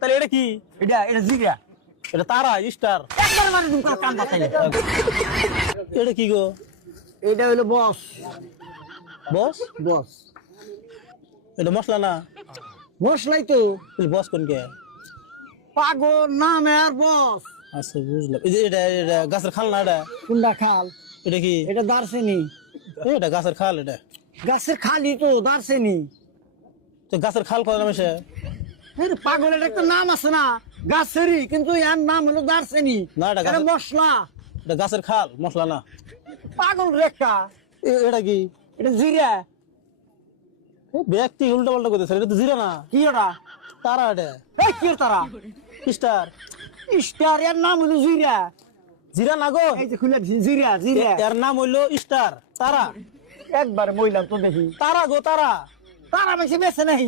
তাহলে এটা কি? এটা জিরা। এটা তারা স্টার। একবার মানে তুমি কান বাতাইলে। এটা কি গো? এটা হলো বস। বস? বস। এটা মশলা না? মশলাই তো। বস কোন কে? পাগল নাম আর বস। আচ্ছা বুঝলাম। এই যে এটা গাছের খাল না? এটা কোনটা খাল? এটা কি? এটা দারচিনি। এটা গাছের খাল। এটা গাছের খালি তো দারচিনি। তো গাছের খাল কয় নামে? পাগল এটা একটা নাম আছে না গাছেরই, কিন্তু এর নাম হলো দারচিনি। না, এটা এটা মশলা। এটা গাছের খাল, মশলা না। পাগল রেখা। এটা কি? এটা জিরা। ব্যক্তি উল্টা পাল্টা করতেছে। এটা তো জিরা না। কি ওটা? তারা। এটা এই কি তারা? স্টার। স্টার এর নাম হলো জিরা। জিরা না গো? এই যে খুলে জিরা জিরা। এর নাম হইলো স্টার। তারা। একবার বইলাম তো দেখি। তারা গো, তারা। তারা বেশি বেছে নাই।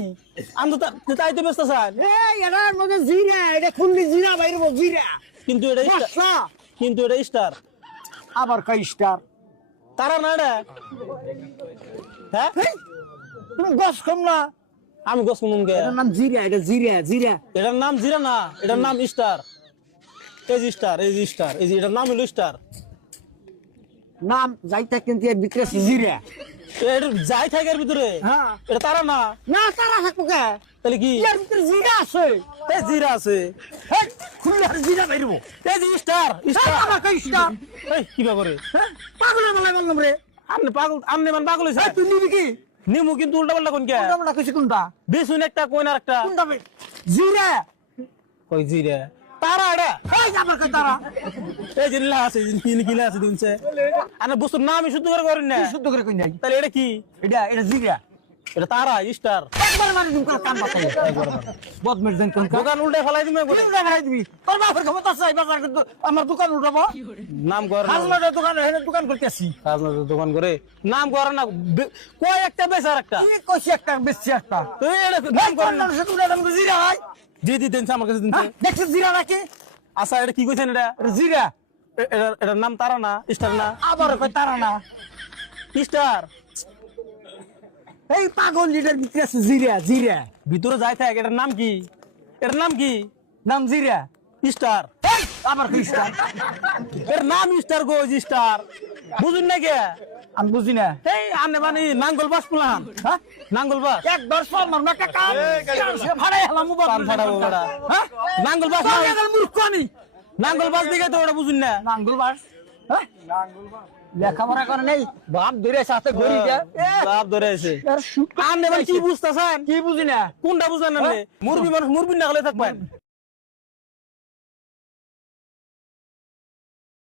আমি তো তাই তো ব্যস্ত স্যার। এই এটার মধ্যে জিরা, এটা খুললি জিরা বাইরবো জিরা। কিন্তু এটা মশলা। কিন্তু এটা স্টার। আবার কই স্টার? তারা না এটা? হ্যাঁ, তুমি গছ কম না। আমি গোস মুমকে। এটার নাম জিরা, এটা জিরা জিরা। এটার নাম জিরা না, এটার নাম স্টার। এই যে স্টার, এই যে স্টার, এই যে এটার নাম হলো স্টার। নাম যাইতা কিন্তু এর ভিতরে আছে জিরা। এটা যাই থাকে এর ভিতরে। হ্যাঁ। এটা তারা না। না তারা থাকবো কে? তাহলে কি? এর ভিতরে জিরা আছে। এই জিরা আছে। এই খুললে আর জিরা বাইরবো। এই যে স্টার, স্টার। আবার কই স্টার? এই কি বা করে? পাগলের মালাই বললাম রে। আপনি পাগল, আপনি মান পাগল হইছে। তুই নিবি কি? নিমু কিন্তু উল্টা পাল্টা কোন কে? কোনটা কইছি কোনটা? বিশুন একটা কোন আর একটা। কোনটা বে? জিরা। কই জিরা? তারা এটা। এই আবার কই তারা? এই যে লা আছে, কিলা আছে দিনছে। আরে বস্তুর নাম শুদ্ধ করে করেন না। কি শুদ্ধ করে কই নাই? তাহলে এটা কি? এটা জিরা। এটা তারা স্টার। একবার মানে তুমি কান বাতাইলে। বদমের জান কোন দোকান উল্টে ফেলাই দিবে করে। কি দেখাই দিবি? তোর বাপের ক্ষমতা আছে এই বাজার কিন্তু আমার দোকান উঠাবো। নাম করে না। হাজলার দোকান এখানে দোকান করতেছি। আপনার দোকান করে নাম করে না। কয় একটা বেচার একটা। কি কইছি একটা বেশি একটা। তুই এটা নাম করে না। মানুষের উড়াটা মধ্যে জিরা হয়। জি জি দেন আমার কাছে দিন। দেখছিস জিরা নাকি? আচ্ছা এটা কি কইছেন? এটা এটা জিরা। এটার নাম তারা না, স্টার না? আবার কই তারা না। স্টার। এই পাগল লিডার ভিতরে আছে জিরা জিরা। ভিতরে যাই থাক। এটার নাম কি? এটার নাম কি? নাম জিরা। স্টার। এই আবার কই স্টার? এর নাম স্টার গো, স্টার। বুঝুন না কে? আমি বুঝি না। এই আনে মানে নাঙ্গল বাস প্লান। হ্যাঁ, নাঙ্গল বাস। একবার সব মার না কাকা। সে ভাড়াই হলাম মোবাইল। পান ফাটাবো বেটা। হ্যাঁ? নাঙ্গল বাস তোর নাই। এদের মূর্খ আমি। নাঙ্গল বাস দিকে তো ওটা বুঝুন না। নাঙ্গল বাস। হ্যাঁ? লেখাপড়া করে নেই। বাপ ধরে সাথে ঘড়ি দে। বাপ ধরে আছে। আর শুট আনে মানে কি বুঝতেছেন? কি বুঝি না। কোনটা বুঝেন আপনি? মুরবি মানুষ মুরবি না হলে থাকবেন।